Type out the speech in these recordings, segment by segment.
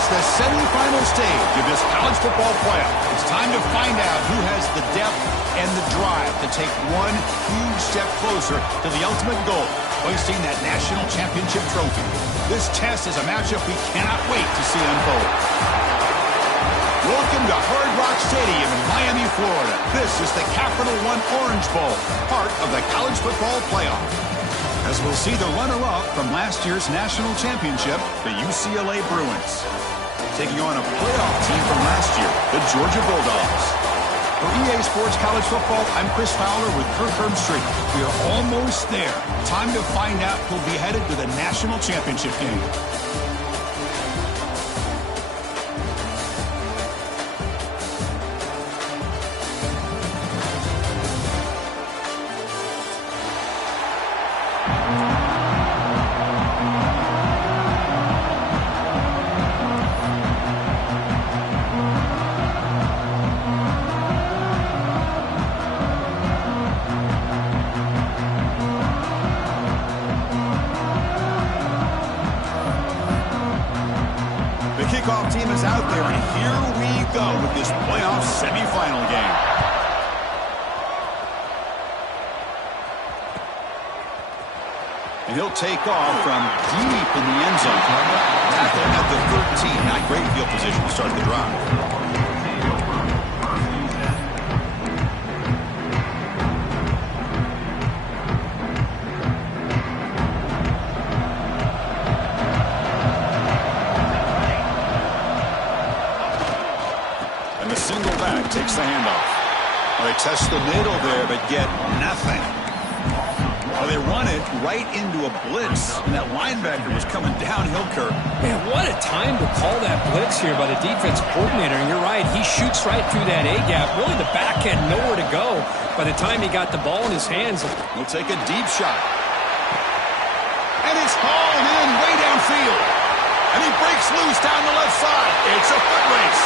It's the semifinal stage of this college football playoff. It's time to find out who has the depth and the drive to take one huge step closer to the ultimate goal, hoisting that national championship trophy. This test is a matchup we cannot wait to see unfold. Welcome to Hard Rock Stadium in Miami, Florida. This is the Capital One Orange Bowl, part of the college football playoff. As we'll see the runner-up from last year's national championship, the UCLA Bruins, taking on a playoff team from last year, the Georgia Bulldogs. For EA Sports College Football, I'm Chris Fowler with Kirk Herbstreit. We are almost there. Time to find out who'll be headed to the national championship game. Kickoff team is out there, and here we go with this playoff semifinal game. And he'll take off from deep in the end zone. Tackle at the 13. Not great field position to start the drive. Takes the handoff. Well, they test the middle there, but get nothing. Well, they run it right into a blitz, and that linebacker was coming downhill, Kirk. Man, what a time to call that blitz here by the defense coordinator. And you're right, he shoots right through that A-gap. Really, the back had nowhere to go. By the time he got the ball in his hands, he'll take a deep shot. And it's hauled in way downfield. And he breaks loose down the left side. It's a foot race.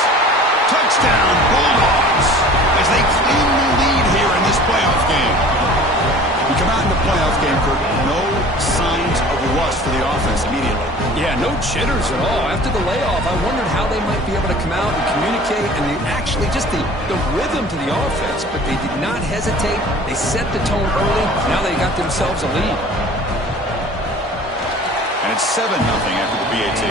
Touchdown, Bulldogs, as they claim the lead here in this playoff game. We come out in the playoff game, Kirk, no signs of rust for the offense immediately. Yeah, no jitters at all. After the layoff, I wondered how they might be able to come out and communicate, and actually just the rhythm to the offense, but they did not hesitate. They set the tone early. Now they got themselves a lead. And it's 7-0 after the BAT.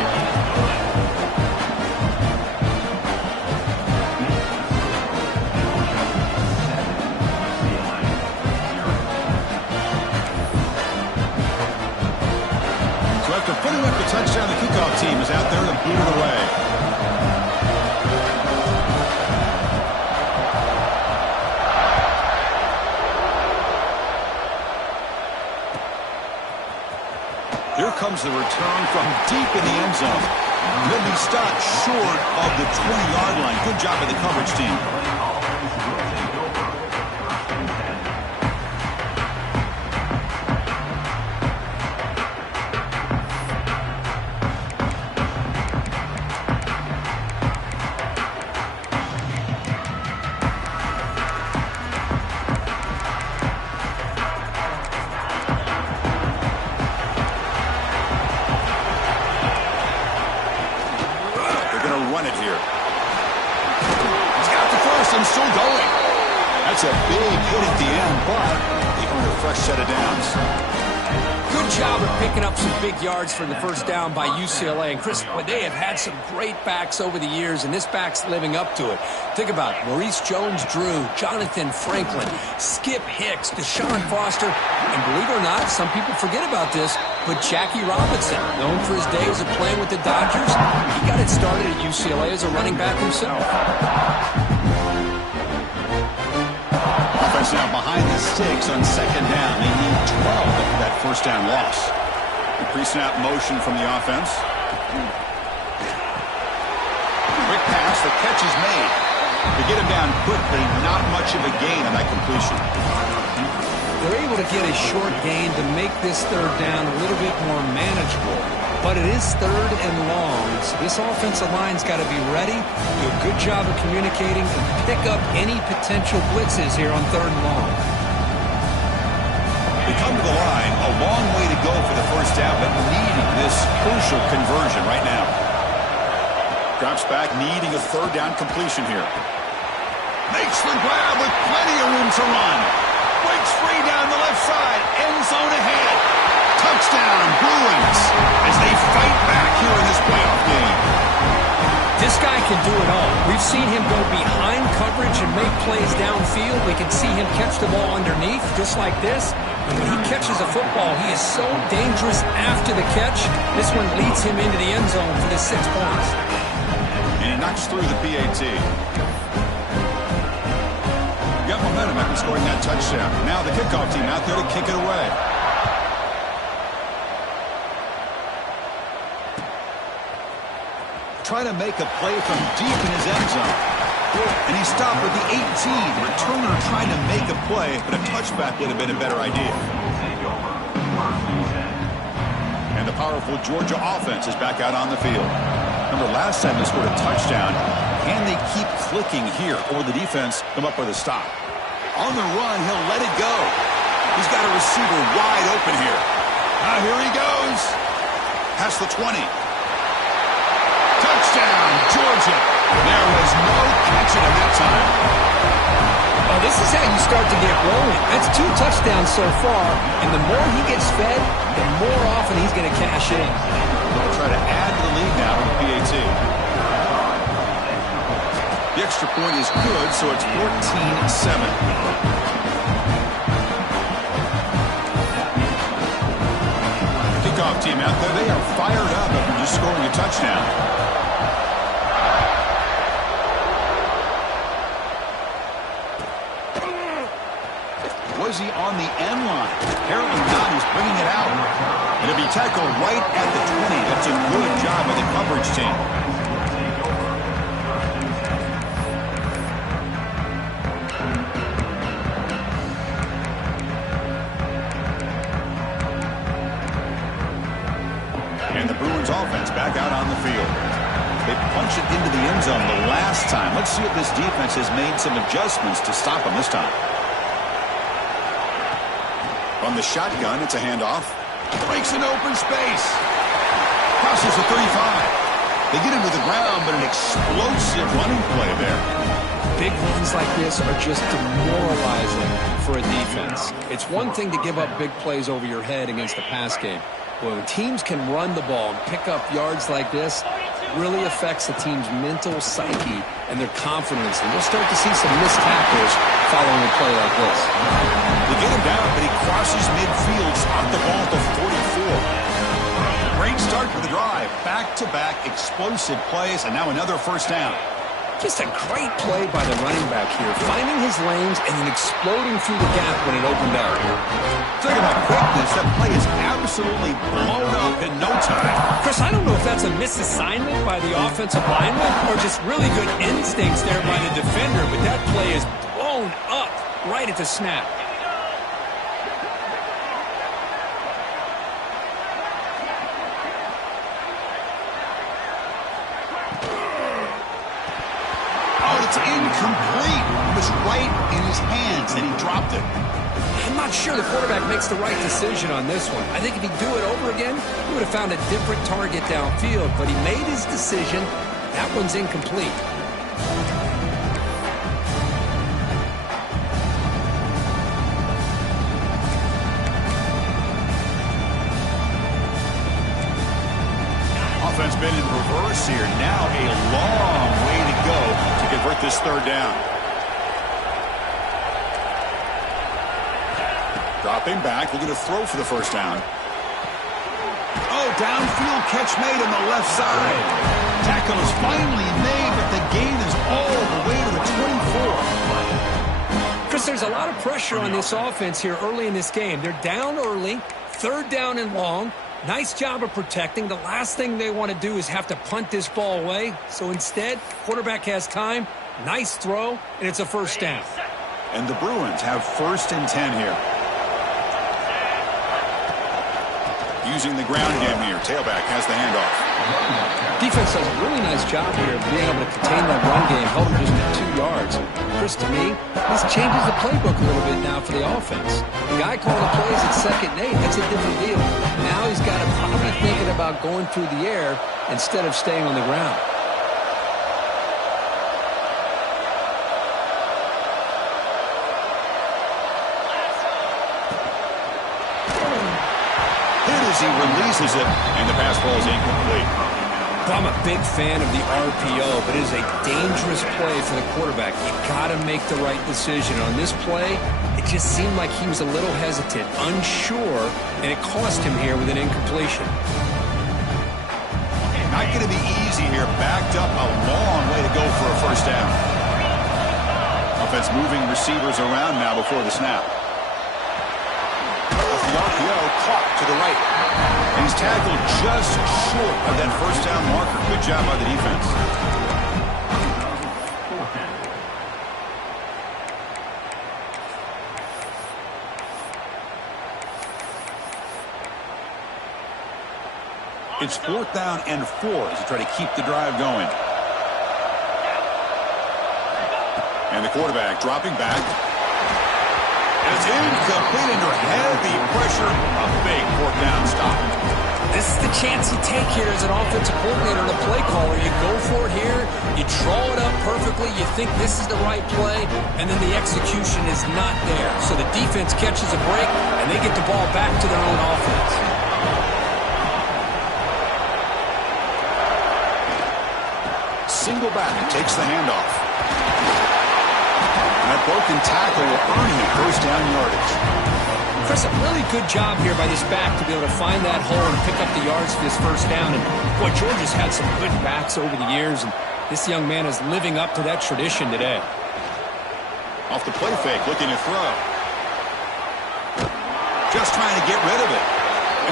After putting up the touchdown, the kickoff team is out there to boot it away. Here comes the return from deep in the end zone. He'll be stopped short of the 20-yard line. Good job by the coverage team. Still going. That's a big hit at the end, but they earned a fresh set of downs. Good job of picking up some big yards for the first down by UCLA. And Chris, they have had some great backs over the years, and this back's living up to it. Think about it. Maurice Jones-Drew, Jonathan Franklin, Skip Hicks, Deshaun Foster, and believe it or not, some people forget about this, but Jackie Robinson, known for his days of playing with the Dodgers, he got it started at UCLA as a running back himself. Now behind the sticks on second down. They need 12 after that first down loss. The pre-snap motion from the offense. Quick pass. The catch is made. They get him down quickly. Not much of a gain on that completion. They're able to get a short gain to make this third down a little bit more manageable. But it is third and long, so this offensive line's got to be ready, do a good job of communicating, and pick up any potential blitzes here on third and long. They come to the line, a long way to go for the first down, but needing this crucial conversion right now. Drops back, needing a third down completion here. Makes the grab with plenty of room to run. Breaks free down the left side. End zone ahead. Touchdown, Bruins, as they fight back here in this playoff game. This guy can do it all. We've seen him go behind coverage and make plays downfield. We can see him catch the ball underneath, just like this. And when he catches a football, he is so dangerous after the catch. This one leads him into the end zone for the 6 points. And he knocks through the PAT. Got momentum after scoring that touchdown. Now the kickoff team out there to kick it away. Trying to make a play from deep in his end zone. And he stopped with the 18. Returner trying to make a play, but a touchback would have been a better idea. And the powerful Georgia offense is back out on the field. Remember, last time they scored a touchdown. Can they keep clicking here, or will the defense come up with a stop? On the run, he'll let it go. He's got a receiver wide open here. Now here he goes. Past the 20. Touchdown, Georgia. There was no catching him that time. Oh, this is how you start to get rolling. That's 2 touchdowns so far, and the more he gets fed, the more often he's going to cash in. They'll try to add to the lead now with the PAT. The extra point is good, so it's 14-7. Kickoff team out there, they are fired up after just scoring a touchdown. Was he on the end line? Apparently not. He's bringing it out. And it'll be tackled right at the 20. That's a good job by the coverage team. And the Bruins offense back out on the field. They punched it into the end zone the last time. Let's see if this defense has made some adjustments to stop them this time. On the shotgun, it's a handoff. Breaks an open space. Crosses the 35. They get him to the ground, but an explosive running play there. Big runs like this are just demoralizing for a defense. It's one thing to give up big plays over your head against a pass game. When teams can run the ball and pick up yards like this, it really affects the team's mental psyche and their confidence. And we'll start to see some missed tackles following a play like this. They get him down, but he crosses midfield, stopped the ball to 44. Great start for the drive. Back-to-back explosive plays, and now another first down. Just a great play by the running back here, finding his lanes and then exploding through the gap when it opened up. Talking about quickness, that play is absolutely blown up in no time. Chris, I don't know if that's a misassignment by the offensive lineman or just really good instincts there by the defender, but that play is blown up right at the snap. It's incomplete. It was right in his hands, and he dropped it. I'm not sure the quarterback makes the right decision on this one. I think if he'd do it over again, he would have found a different target downfield, but he made his decision. That one's incomplete. Offense been in reverse here. Now a long way to go to convert this third down. Dropping back, looking to throw for the first down. Oh, downfield catch made on the left side. Tackle is finally made, but the gain is all the way to the 24. Chris, there's a lot of pressure on this offense here early in this game. They're down early, third down and long. Nice job of protecting. The last thing they want to do is have to punt this ball away. So instead, quarterback has time. Nice throw, and it's a first down. And the Bruins have 1st and 10 here. Using the ground game here. Tailback has the handoff. Defense does a really nice job here of being able to contain that run game, held him just at 2 yards. Chris, to me, this changes the playbook a little bit now for the offense. The guy calling the plays at 2nd and 8, that's a different deal. Now he's got to probably thinking about going through the air instead of staying on the ground. he releases it, and the pass ball is incomplete. I'm a big fan of the RPO, but it is a dangerous play for the quarterback. You got to make the right decision. On this play, it just seemed like he was a little hesitant, unsure, and it cost him here with an incompletion. Not going to be easy here. Backed up a long way to go for a first down. Offense moving receivers around now before the snap. With the RPO caught to the right. And he's tackled just short of that first down marker. Good job by the defense. It's 4th down and 4 as they try to keep the drive going. And the quarterback dropping back. And it's incomplete under heavy pressure. A big 4th down stop. This is the chance you take here as an offensive coordinator and a play caller. You go for it here. You draw it up perfectly. You think this is the right play, and then the execution is not there. So the defense catches a break, and they get the ball back to their own offense. Single back takes the handoff. That broken tackle will earn him first down yardage. Chris, a really good job here by this back to be able to find that hole and pick up the yards for this first down. And boy, Georgia's had some good backs over the years, and this young man is living up to that tradition today. Off the play fake, looking to throw. Just trying to get rid of it.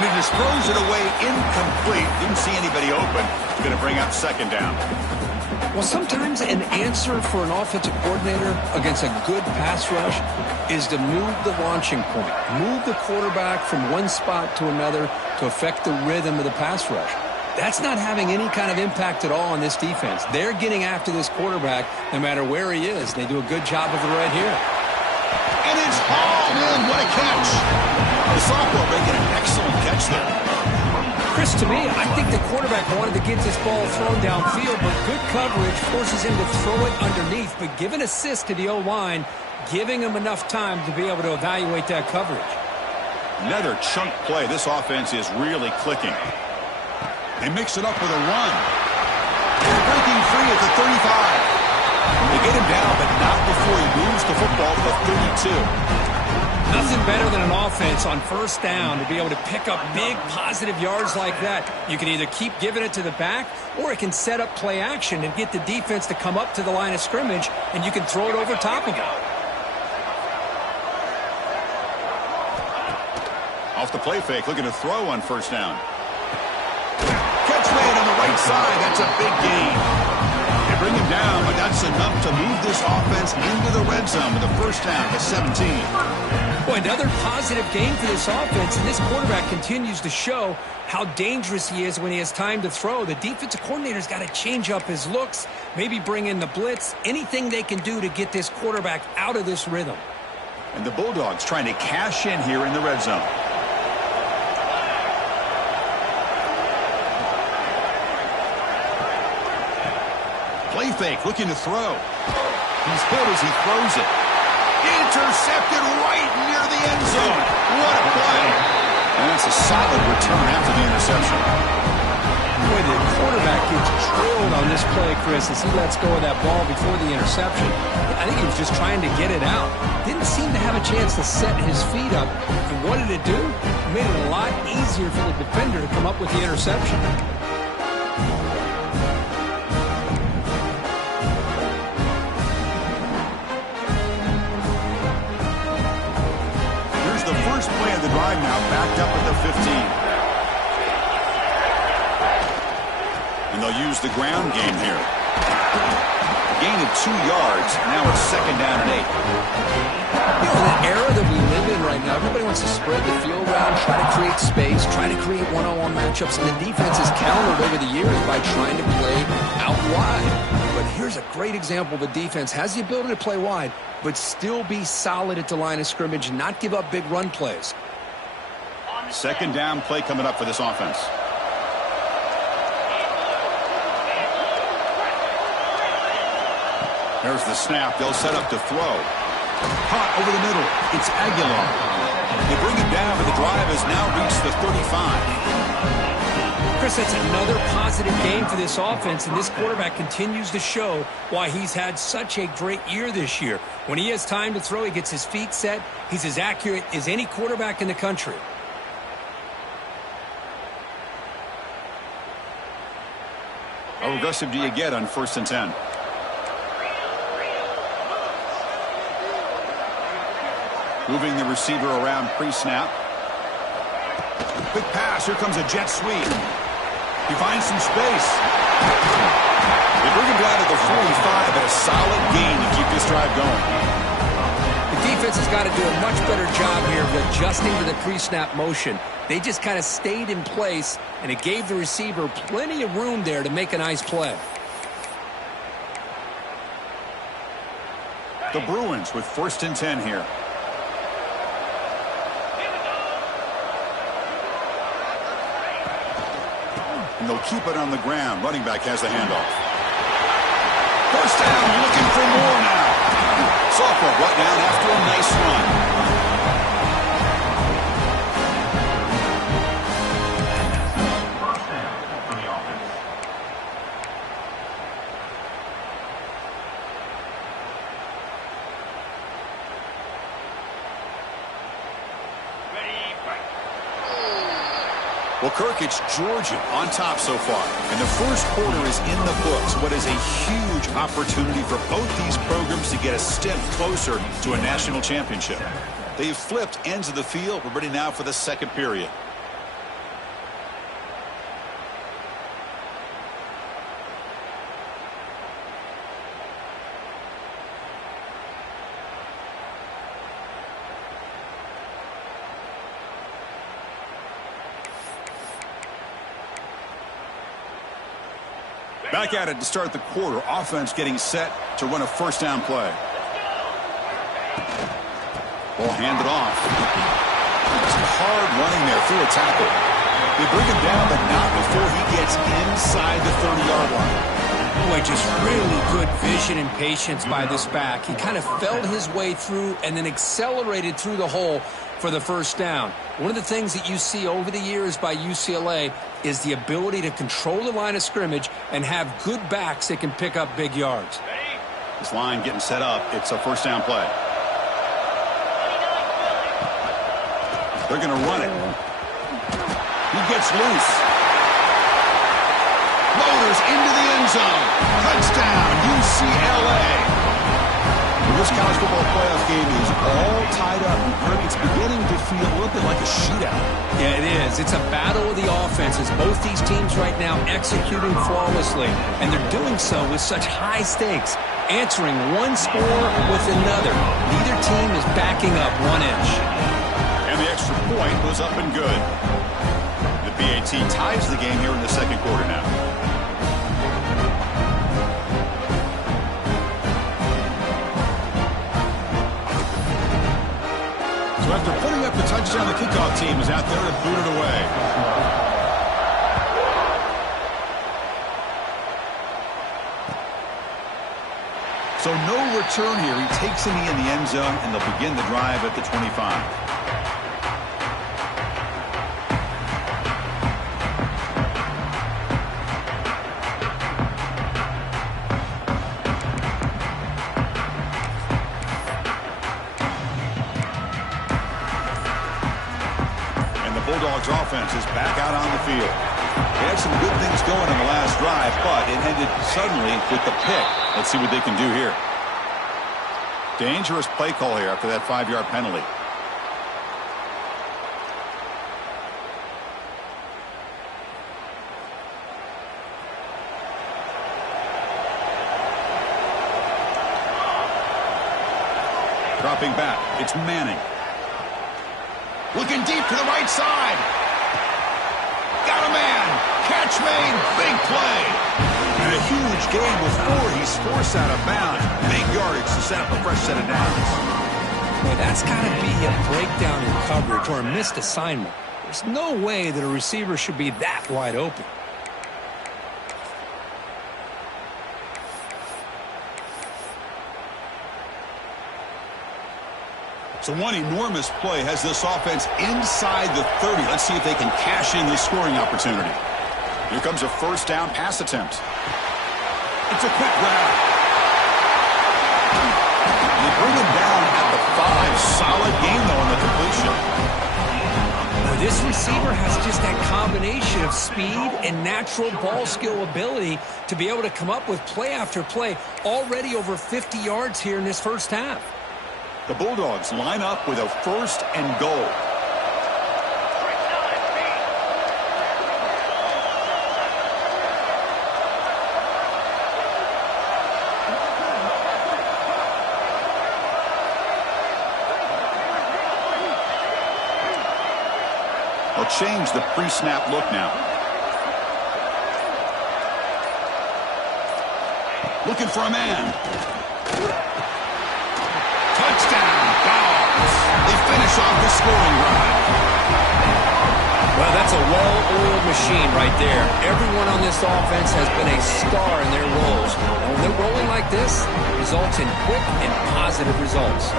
And he just throws it away incomplete. Didn't see anybody open. It's going to bring up second down. Well, sometimes an answer for an offensive coordinator against a good pass rush is to move the launching point, move the quarterback from one spot to another to affect the rhythm of the pass rush. That's not having any kind of impact at all on this defense. They're getting after this quarterback no matter where he is. They do a good job of it right here. And it's hauled in. What a catch. The sophomore making an excellent catch there. Chris, to me, I think the quarterback wanted to get this ball thrown downfield, but good coverage forces him to throw it underneath. But give an assist to the O-line, giving him enough time to be able to evaluate that coverage. Another chunk play. This offense is really clicking. They mix it up with a run. They're breaking free at the 35. They get him down, but not before he moves the football to the 32. Nothing better than an offense on first down to be able to pick up big positive yards like that. You can either keep giving it to the back, or it can set up play action and get the defense to come up to the line of scrimmage, and you can throw it over top of it. Off the play fake, looking to throw on first down. Catch made on the right side. That's a big gain. They bring him down, but that's enough to move this offense into the red zone with a first down to 17. Boy, another positive game for this offense, and this quarterback continues to show how dangerous he is when he has time to throw. The defensive coordinator's got to change up his looks, maybe bring in the blitz, anything they can do to get this quarterback out of this rhythm. And the Bulldogs trying to cash in here in the red zone. Play fake, looking to throw. He's hit as he throws it. Intercepted right near the end zone. What a play. And that's a solid return after the interception. Boy, the quarterback gets drilled on this play, Chris, as he lets go of that ball before the interception. I think he was just trying to get it out. Didn't seem to have a chance to set his feet up. And what did it do? It made it a lot easier for the defender to come up with the interception. First play of the drive now, backed up at the 15. And they'll use the ground game here. Gain of 2 yards. Now it's second down and 8. You know, in the era that we live in right now, everybody wants to spread the field around, try to create space, try to create one-on-one matchups, and the defense has countered over the years by trying to play out wide. But here's a great example of a defense has the ability to play wide, but still be solid at the line of scrimmage, not give up big run plays. Second down play coming up for this offense. There's the snap. They'll set up to throw. Caught over the middle. It's Aguilar. They bring him down, but the drive has now reached the 35. Chris, that's another positive game for this offense, and this quarterback continues to show why he's had such a great year this year. When he has time to throw, he gets his feet set. He's as accurate as any quarterback in the country. How aggressive do you get on 1st and 10? Moving the receiver around pre-snap. Quick pass. Here comes a jet sweep. He finds some space. They bring him down to the 45 at a solid gain to keep this drive going. The defense has got to do a much better job here of adjusting to the pre-snap motion. They just kind of stayed in place, and it gave the receiver plenty of room there to make a nice play. The Bruins with 1st and 10 here. And they'll keep it on the ground. Running back has the handoff. 1st down, looking for more now. Sophomore brought down after a nice run. Well, Kirk, it's Georgia on top so far. And the first quarter is in the books. What is a huge opportunity for both these programs to get a step closer to a national championship. They've flipped ends of the field. We're ready now for the second period. Back at it to start the quarter. Offense getting set to run a 1st down play. Ball handed off. Some hard running there through a tackle. They bring him down, but not before he gets inside the 30-yard line. Boy, just really good vision and patience by this back. He kind of felt his way through and then accelerated through the hole for the 1st down. One of the things that you see over the years by UCLA is the ability to control the line of scrimmage and have good backs that can pick up big yards. This line getting set up. It's a 1st down play. They're going to run it. He gets loose. Loaders into the end zone. Touchdown, UCLA. This college football playoff game is all tied up. It's beginning to feel a little bit like a shootout. Yeah, it is. It's a battle of the offenses. Both these teams right now executing flawlessly, and they're doing so with such high stakes, answering one score with another. Neither team is backing up 1 inch. And the extra point was up and good. The BAT ties the game here in the second quarter now. After putting up the touchdown, the kickoff team is out there to boot it away. So no return here. He takes in the end zone, and they'll begin the drive at the 25. Bulldogs offense is back out on the field. They had some good things going in the last drive, but it ended suddenly with the pick. Let's see what they can do here. Dangerous play call here after that 5-yard penalty. Dropping back, it's Manning. Looking deep to the right side. Got a man. Catch made. Big play. And a huge gain before he's forced out of bounds. Big yardage to set up a fresh set of downs. Boy, that's got to be a breakdown in coverage or a missed assignment. There's no way that a receiver should be that wide open. So one enormous play has this offense inside the 30. Let's see if they can cash in this scoring opportunity. Here comes a first down pass attempt. It's a quick grab. They bring him down at the 5. Solid game, though, on the completion. Now, this receiver has just that combination of speed and natural ball skill ability to be able to come up with play after play, already over 50 yards here in this first half. The Bulldogs line up with a first and goal. They'll change the pre-snap look now. Looking for a man. Touchdown, Dogs. They finish off the scoring drive. Well, that's a well-oiled machine right there. Everyone on this offense has been a star in their roles. And when they're rolling like this, it results in quick and positive results.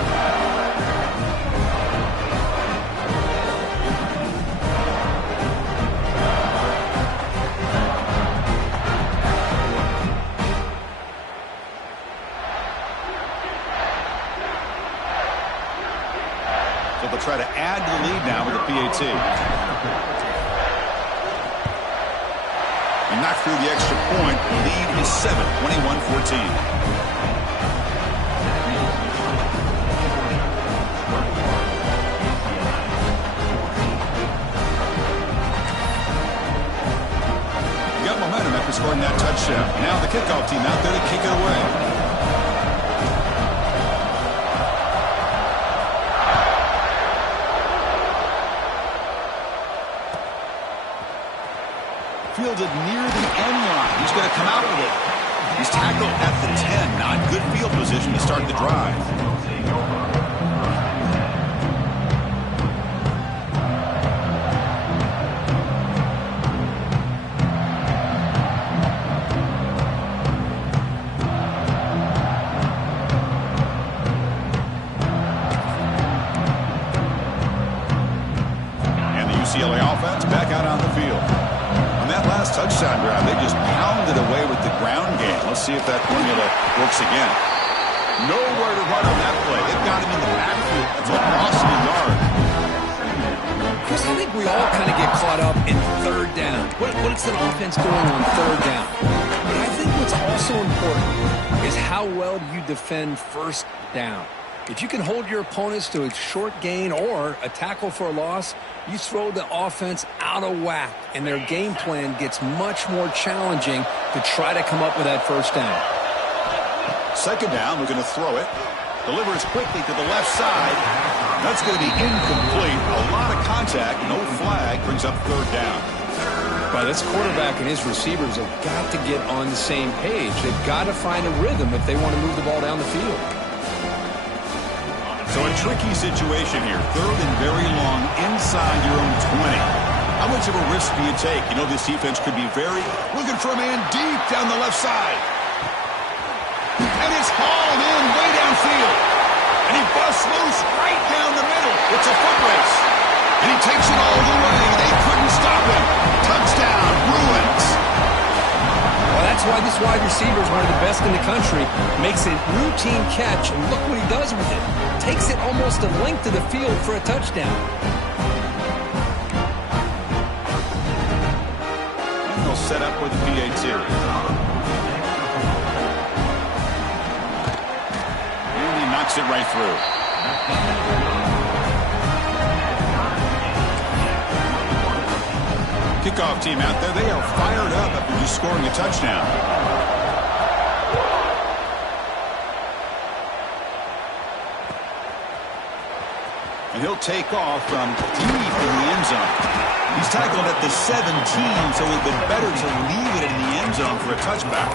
They'll try to add to the lead now with a PAT. And knock through the extra point. The lead is 7, 21-14. Got momentum after scoring that touchdown. Now the kickoff team out there to kick it away. Fielded near the end line. He's going to come out with it. He's tackled at the 10. Not good field position to start the drive. And the UCLA offense back out on the field. That last touchdown drive, they just pounded away with the ground game. Let's see if that formula works again. Nowhere to run on that play. They've got him in the backfield. That's a loss of a yard. Chris, I think we all kind of get caught up in third down. What's an offense doing on third down? But I think what's also important is how well you defend first down. If you can hold your opponents to a short gain or a tackle for a loss, you throw the offense out of whack, and their game plan gets much more challenging to try to come up with that first down. Second down, we're going to throw it. Delivers quickly to the left side. That's going to be incomplete. A lot of contact, no flag, brings up third down. Well, this quarterback and his receivers have got to get on the same page. They've got to find a rhythm if they want to move the ball down the field. So a tricky situation here. Third and very long inside your own 20. How much of a risk do you take? You know, this defense could be very looking for a man deep down the left side. And it's hauled in way downfield. And he busts loose right down the middle. It's a foot race. And he takes it all the way. They couldn't stop him. Touchdown, Bruins. Well, that's why this wide receiver is one of the best in the country. Makes a routine catch, and look what he does with it. Takes it almost a length of the field for a touchdown. And they'll set up with the PAT. And he knocks it right through. Kickoff team out there. They are fired up after just scoring a touchdown. And he'll take off from deep in the end zone. He's tackled at the 17, so it would have been better to leave it in the end zone for a touchback.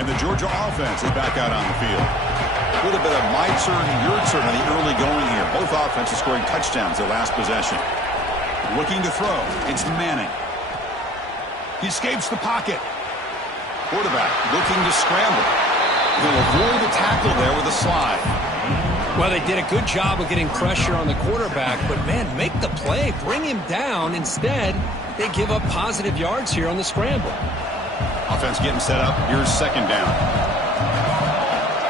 And the Georgia offense is back out on the field. A little bit of my turn, your turn on the early going here. Both offenses scoring touchdowns their last possession. Looking to throw. It's Manning. He escapes the pocket. Quarterback looking to scramble. He'll avoid the tackle there with a slide. Well, they did a good job of getting pressure on the quarterback, but, man, make the play. Bring him down. Instead, they give up positive yards here on the scramble. Offense getting set up. Here's second down.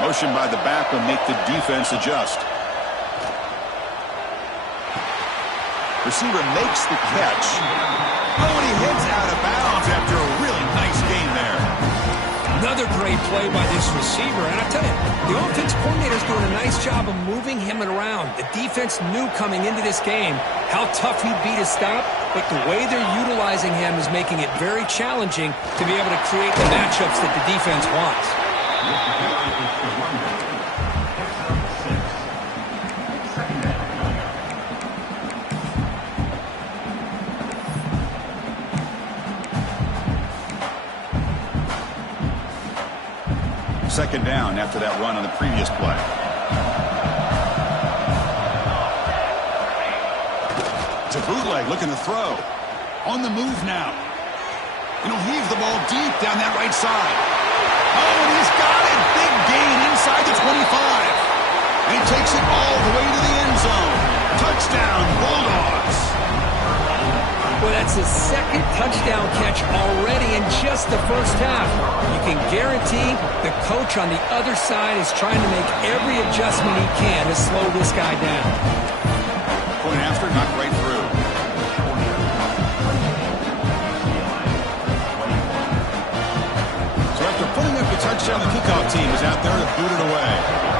Motion by the back will make the defense adjust. Receiver makes the catch. Oh, and he hits out of bounds after a really nice game there. Another great play by this receiver. And I tell you, the offense coordinator's doing a nice job of moving him around. The defense knew coming into this game how tough he'd be to stop, but the way they're utilizing him is making it very challenging to be able to create the matchups that the defense wants. Second down after that run on the previous play. It's a bootleg looking to throw. On the move now. And he'll heave the ball deep down that right side. Oh, and he's got it. Big gain inside the 25. And he takes it all the way to the end zone. Touchdown, Bulldogs. Well, that's his second touchdown catch already in just the first half. You can guarantee the coach on the other side is trying to make every adjustment he can to slow this guy down. Point after, knocked right through. So after putting up a touchdown, the kickoff team is out there to boot it away.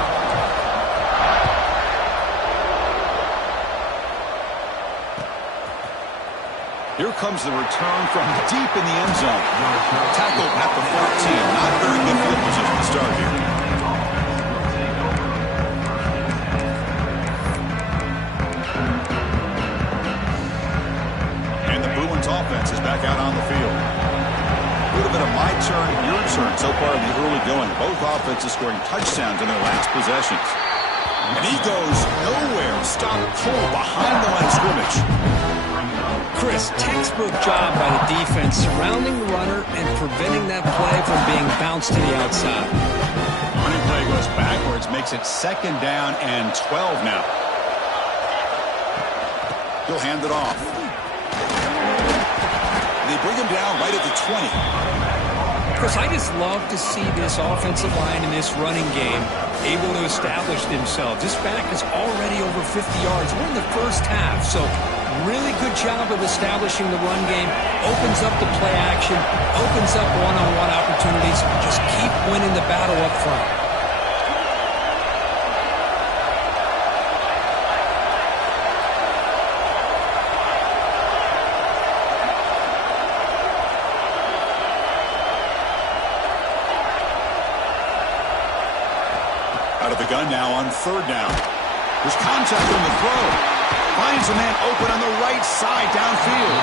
Here comes the return from deep in the end zone. Tackled at the 14. Not very good field position to start here. And the Bruins offense is back out on the field. A little bit of my turn, your turn so far in the early going. Both offenses scoring touchdowns in their last possessions. And he goes nowhere. Stop cold behind the line of scrimmage. Chris, textbook job by the defense surrounding the runner and preventing that play from being bounced to the outside. Running play goes backwards, makes it second down and 12 now. He'll hand it off. They bring him down right at the 20. Chris, I just love to see this offensive line in this running game able to establish themselves. This back is already over 50 yards. We're in the first half, so really good job of establishing the run game. Opens up the play action, opens up one-on-one opportunities. Just keep winning the battle up front. Out of the gun now on third down. There's contact on the throw. Finds a man open on the right side downfield.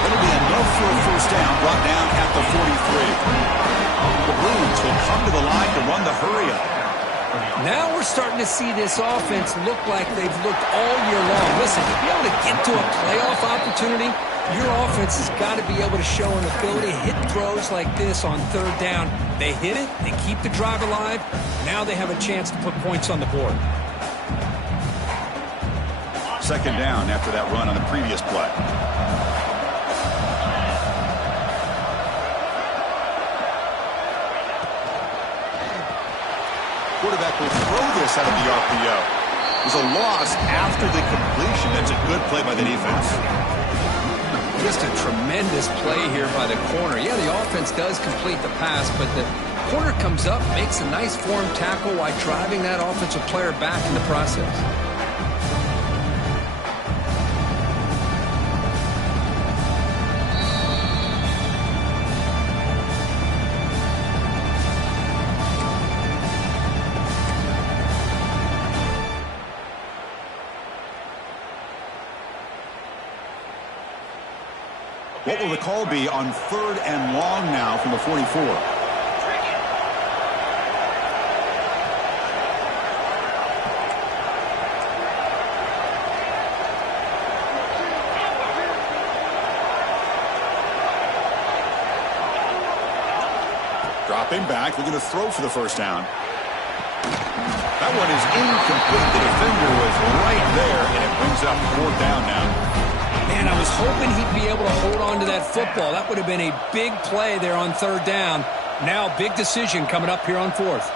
That'll be enough for a first down, brought down at the 43. The Bruins will come to the line to run the hurry-up. Now we're starting to see this offense look like they've looked all year long. Listen, to be able to get to a playoff opportunity, your offense has got to be able to show an ability to hit throws like this on third down. They hit it, they keep the drive alive. Now they have a chance to put points on the board. Second down after that run on the previous play. Quarterback will throw this out of the RPO. There's a loss after the completion. That's a good play by the defense. Just a tremendous play here by the corner. Yeah, the offense does complete the pass, but the corner comes up, makes a nice form tackle while driving that offensive player back in the process. What will the call be on third and long now from the 44? Dropping back, looking to throw for the first down. That one is incomplete. The defender was right there, and it brings up 4th down now. Man, I was hoping he'd be able to hold on to that football. That would have been a big play there on 3rd down. Now, big decision coming up here on 4th.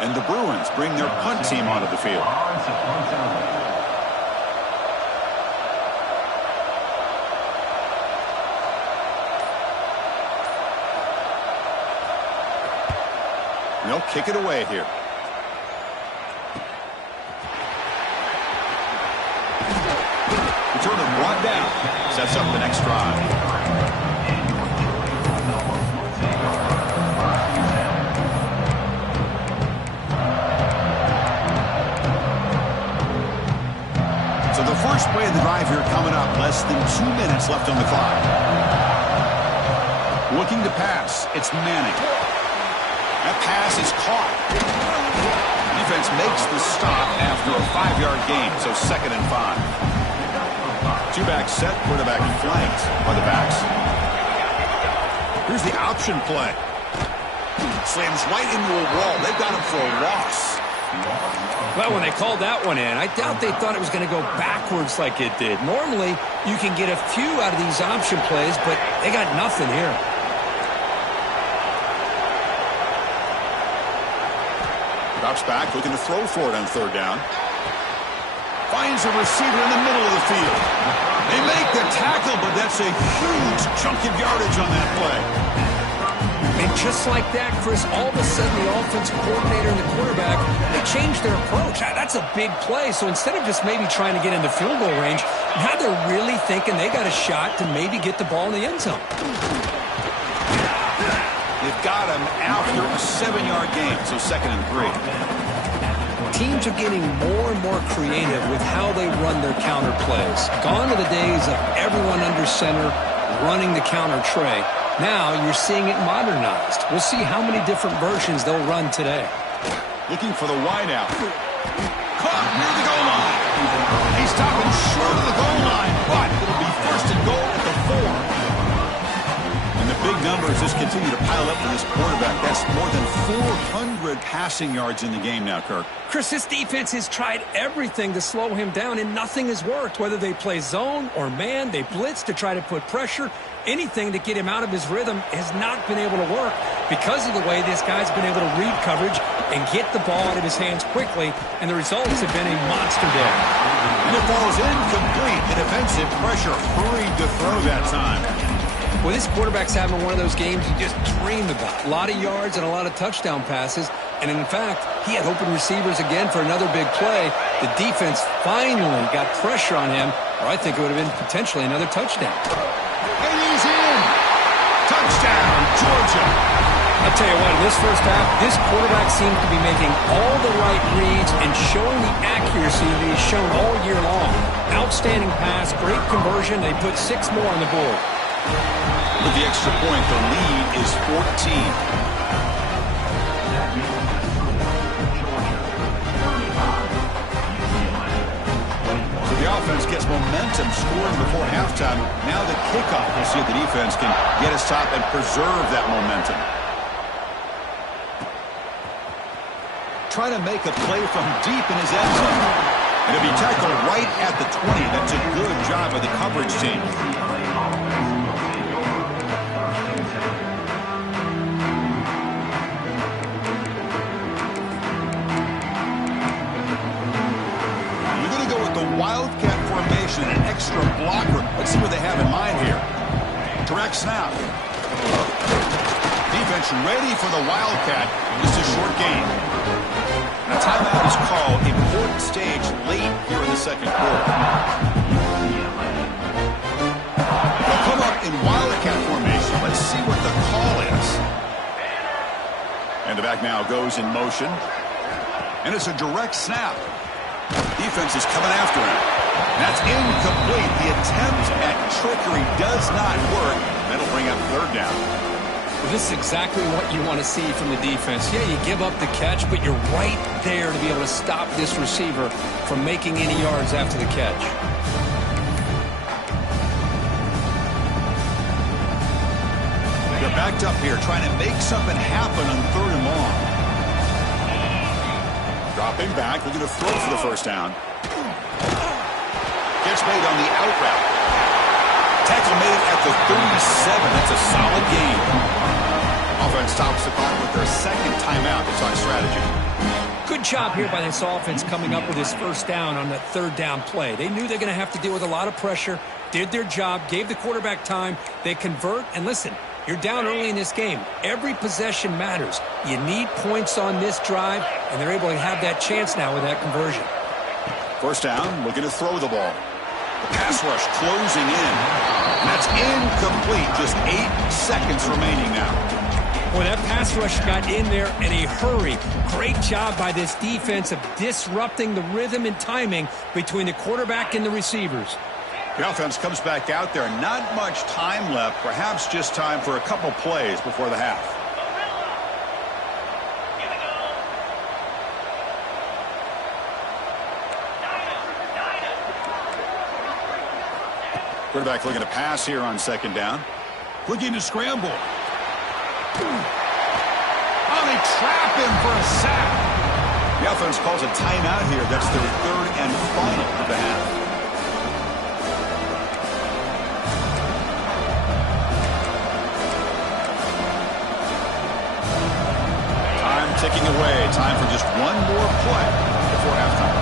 And the Bruins bring their punt team onto the field. They'll kick it away here. Return of 1 down. Sets up the next drive. First play of the drive here coming up. Less than 2 minutes left on the clock. Looking to pass. It's Manning. That pass is caught. Defense makes the stop after a 5-yard gain, so 2nd and 5. Two-back set, quarterback flanked by the backs. Here's the option play. Slams right into a wall. They've got him for a loss. Well, when they called that one in, I doubt they thought it was going to go backwards like it did. Normally, you can get a few out of these option plays, but they got nothing here. Drops back, looking to throw for it on 3rd down. Finds a receiver in the middle of the field. They make the tackle, but that's a huge chunk of yardage on that play. And just like that, Chris, all of a sudden the offensive coordinator and the quarterback, they changed their approach. That's a big play. So instead of just maybe trying to get into field goal range, now they're really thinking they got a shot to maybe get the ball in the end zone. They've got him after a 7-yard gain, so 2nd and 3. Teams are getting more and more creative with how they run their counter plays. Gone are the days of everyone under center running the counter tray. Now you're seeing it modernized. We'll see how many different versions they'll run today. Looking for the wideout. Caught near the goal line. He's stopping short of the goal line, but it'll be 1st and goal at the 4. And the big numbers just continue to pile up for this quarterback. That's more than 400 passing yards in the game now, Kirk. Chris, this defense has tried everything to slow him down, and nothing has worked. Whether they play zone or man, they blitz to try to put pressure. Anything to get him out of his rhythm has not been able to work because of the way this guy's been able to read coverage and get the ball out of his hands quickly, and the results have been a monster day. And it falls incomplete. The defensive pressure hurried to throw that time. Well, this quarterback's having one of those games you just dreamed about. A lot of yards and a lot of touchdown passes. And in fact, he had open receivers again for another big play. The defense finally got pressure on him, or I think it would have been potentially another touchdown. And he's in. Touchdown, Georgia. I'll tell you what, in this first half, this quarterback seems to be making all the right reads and showing the accuracy that he's shown all year long. Outstanding pass, great conversion. They put 6 more on the board. With the extra point, the lead is 14. So the offense gets momentum scoring before halftime. Now the kickoff. We'll see if the defense can get a stop and preserve that momentum. Trying to make a play from deep in his end zone. And it'll be tackled right at the 20. That's a good job of the coverage team. Wildcat formation, an extra blocker. Let's see what they have in mind here. Direct snap. Defense ready for the Wildcat. Just a short game. A timeout is called. Important stage late here in the second quarter. They'll come up in Wildcat formation. Let's see what the call is. And the back now goes in motion. And it's a direct snap. The defense is coming after him. That's incomplete. The attempt at trickery does not work. That'll bring up third down. Well, this is exactly what you want to see from the defense. Yeah, you give up the catch, but you're right there to be able to stop this receiver from making any yards after the catch. They're backed up here, trying to make something happen on third and long. Dropping back, looking to throw for the first down. Gets made on the out route. Tackle made at the 37. That's a solid gain. Offense stops the clock with their second timeout. It's on strategy. Good job here by this offense coming up with his first down on that third down play. They knew they're going to have to deal with a lot of pressure, did their job, gave the quarterback time. They convert, and listen, you're down early in this game. Every possession matters. You need points on this drive, and they're able to have that chance now with that conversion. First down, looking to throw the ball. The pass rush closing in. And that's incomplete. Just 8 seconds remaining now. Boy, that pass rush got in there in a hurry. Great job by this defense of disrupting the rhythm and timing between the quarterback and the receivers. The offense comes back out there. Not much time left. Perhaps just time for a couple plays before the half. Quarterback looking to pass here on second down. Looking to scramble. Oh, they trap him for a sack. The offense calls a timeout here. That's their third and final of the half. Time ticking away. Time for just one more play before halftime.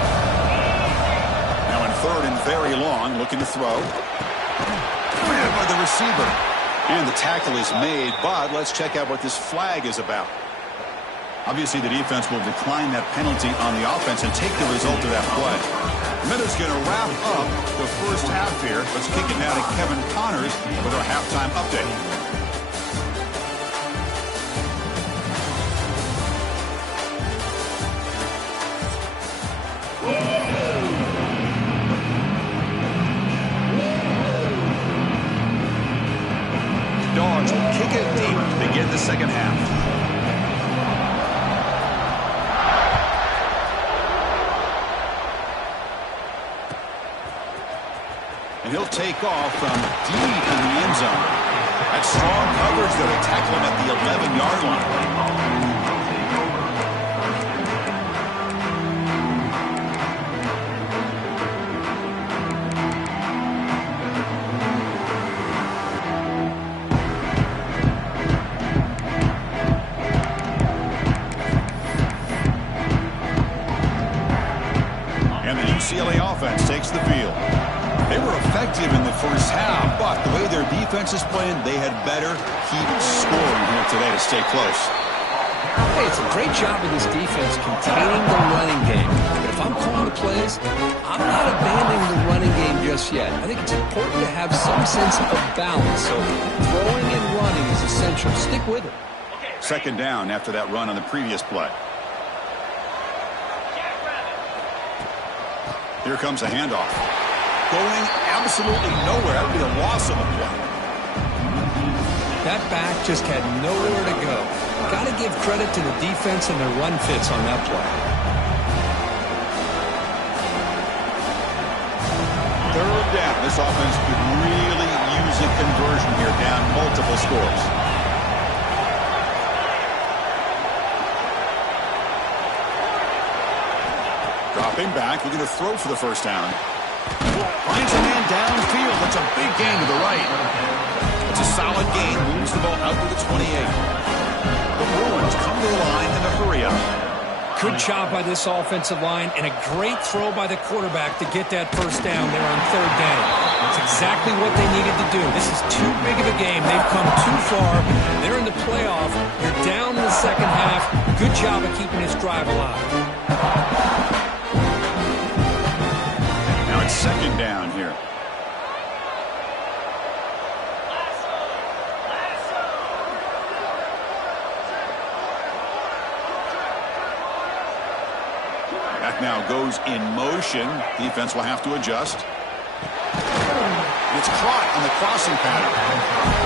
Now in third and very long, looking to throw. Grabbed by the receiver. And the tackle is made, but let's check out what this flag is about. Obviously, the defense will decline that penalty on the offense and take the result of that play. Minutes going to wrap up the first half here. Let's kick it now to Kevin Connors with our halftime update. Dogs will kick it deep to begin the second half. And he'll take off from deep in the end zone. That's strong coverage there to tackle him at the 11-yard line. UCLA offense takes the field. They were effective in the first half, but the way their defense is playing, they had better keep scoring here today to stay close. Hey, it's a great job of this defense containing the running game. But if I'm calling the plays, I'm not abandoning the running game just yet. I think it's important to have some sense of balance. So throwing and running is essential. Stick with it. Second down after that run on the previous play. Here comes a handoff. Going absolutely nowhere. That would be a loss of a play. That back just had nowhere to go. Got to give credit to the defense and their run fits on that play. Third down. This offense could really use a conversion here, down multiple scores. Dropping back, looking to throw for the first down. Finds a man downfield. That's a big gain to the right. It's a solid gain. Moves the ball out to the 28. The Bruins come to the line in a hurry-up. Good job by this offensive line, and a great throw by the quarterback to get that first down there on third down. That's exactly what they needed to do. This is too big of a game. They've come too far. They're in the playoff. You're down in the second half. Good job of keeping this drive alive. Second down here. That now goes in motion. Defense will have to adjust. It's caught on the crossing pattern.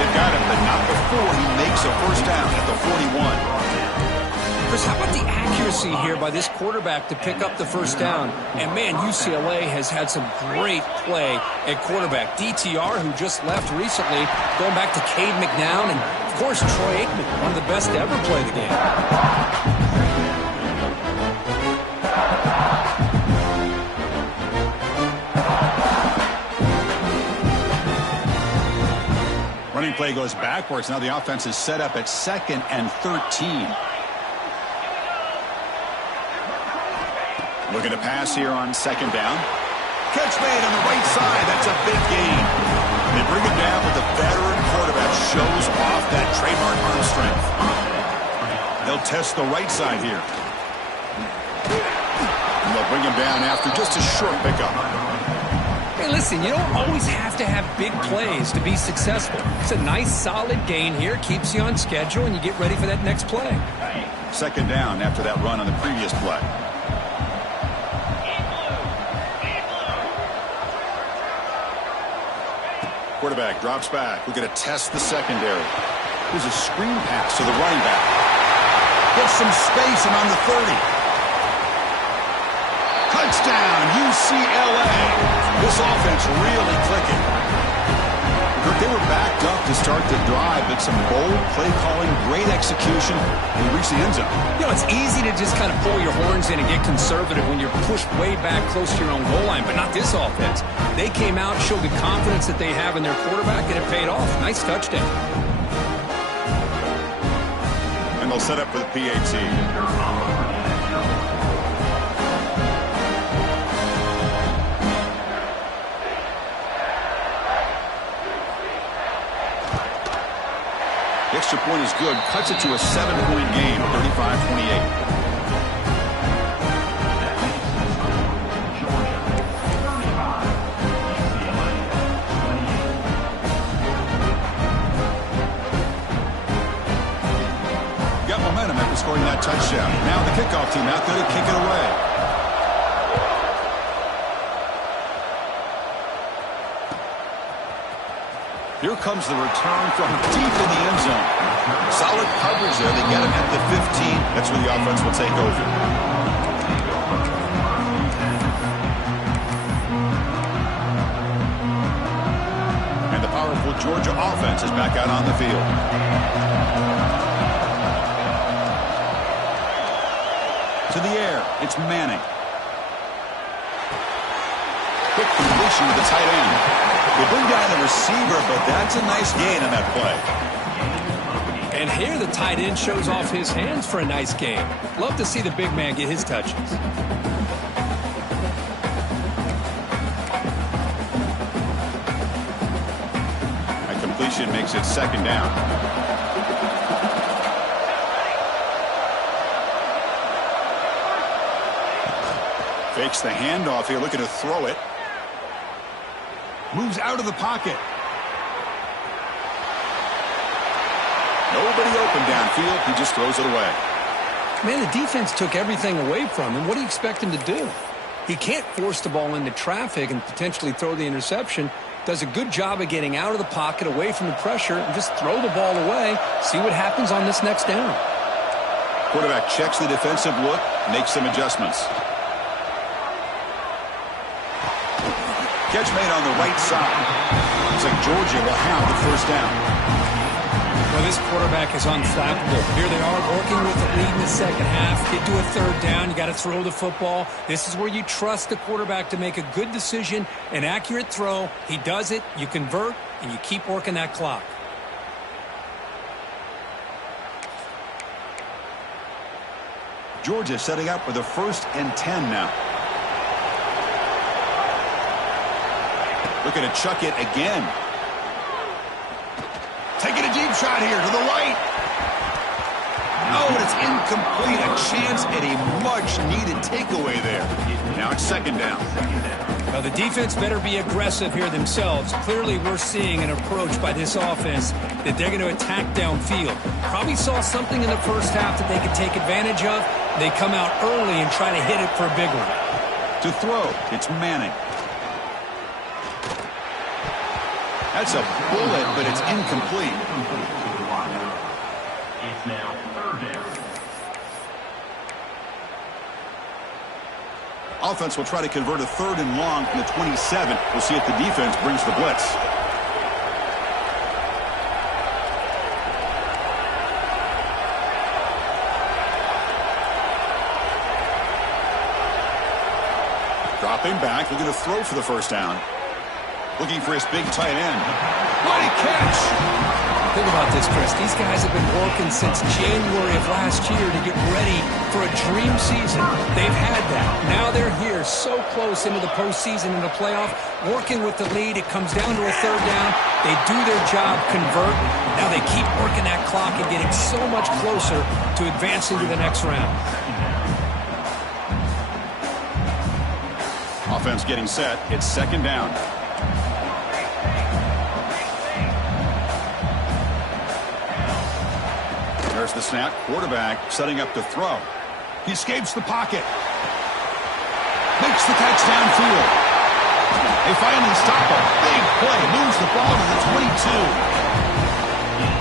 They've got him, but not before he makes a first down at the 41. Chris, how about the accuracy here by this quarterback to pick up the first down? And, man, UCLA has had some great play at quarterback. DTR, who just left recently, going back to Cade McNown, and, of course, Troy Aikman, one of the best to ever play the game. Running play goes backwards. Now the offense is set up at 2nd and 13. Looking to pass here on 2nd down. Catch made on the right side. That's a big gain. They bring it down, but the veteran quarterback shows off that trademark arm strength. They'll test the right side here. And they'll bring him down after just a short pickup. Hey, listen, you don't always have to have big plays to be successful. It's a nice, solid gain here. Keeps you on schedule, and you get ready for that next play. 2nd down after that run on the previous play. Quarterback drops back. We're going to test the secondary. Here's a screen pass to the running back. Gets some space and on the 30. Touchdown, UCLA. This offense really clicking. They were backed up to start the drive, but some bold play calling, great execution, and reach the end zone. You know, it's easy to just kind of pull your horns in and get conservative when you're pushed way back close to your own goal line, but not this offense. They came out, showed the confidence that they have in their quarterback, and it paid off. Nice touchdown. And they'll set up for the PAT. The extra point is good. Cuts it to a 7-point game, 35-28. Got momentum after scoring that touchdown. Now the kickoff team out there to kick it away. Here comes the return from deep in the end zone. Solid coverage there. They get him at the 15. That's where the offense will take over. And the powerful Georgia offense is back out on the field. To the air. It's Manning. Quick completion to the tight end. They bring down the receiver, but that's a nice gain on that play. And here the tight end shows off his hands for a nice game. Love to see the big man get his touches. That completion makes it 2nd down. Fakes the handoff here, looking to throw it. Moves out of the pocket. Nobody open downfield. He just throws it away. Man, the defense took everything away from him. What do you expect him to do? He can't force the ball into traffic and potentially throw the interception. Does a good job of getting out of the pocket, away from the pressure, and just throw the ball away. See what happens on this next down. Quarterback checks the defensive look, makes some adjustments. Catch made on the right side. Looks like Georgia will have the first down. Well, this quarterback is unflappable. Here they are working with the lead in the second half. Get to a 3rd down. You got to throw the football. This is where you trust the quarterback to make a good decision, an accurate throw. He does it. You convert, and you keep working that clock. Georgia setting up with a 1st and 10 now. Looking to chuck it again. Taking a deep shot here to the right. No, it's incomplete. A chance at a much-needed takeaway there. Now it's 2nd down. Now, the defense better be aggressive here themselves. Clearly, we're seeing an approach by this offense that they're going to attack downfield. Probably saw something in the first half that they could take advantage of. They come out early and try to hit it for a big one. To throw, it's Manning. That's a bullet, but it's incomplete. It's now third down. Offense will try to convert a 3rd and long from the 27. We'll see if the defense brings the blitz. Dropping back, looking to throw for the first down. Looking for his big tight end. What a catch! Think about this, Chris. These guys have been working since January of last year to get ready for a dream season. They've had that. Now they're here so close into the postseason and the playoff, working with the lead. It comes down to a 3rd down. They do their job, convert. Now they keep working that clock and getting so much closer to advancing to the next round. Offense getting set. It's 2nd down. There's the snap. Quarterback setting up to throw. He escapes the pocket. Makes the catch downfield. They finally stop him. Big play. Moves the ball to the 22.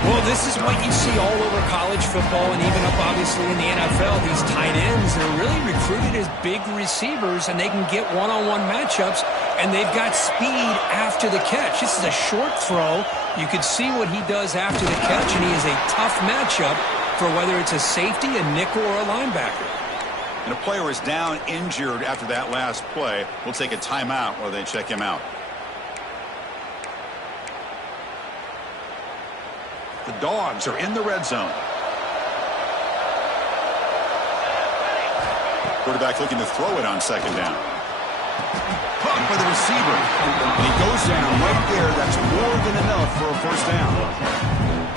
Well, this is what you see all over college football and even up, obviously, in the NFL. These tight ends are really recruited as big receivers, and they can get one-on-one matchups, and they've got speed after the catch. This is a short throw. You could see what he does after the catch, and he is a tough matchup for whether it's a safety, a nickel, or a linebacker. And a player is down injured after that last play. We'll take a timeout while they check him out. The Dogs are in the red zone. Quarterback looking to throw it on 2nd down. Caught by the receiver. And he goes down right there. That's more than enough for a 1st down.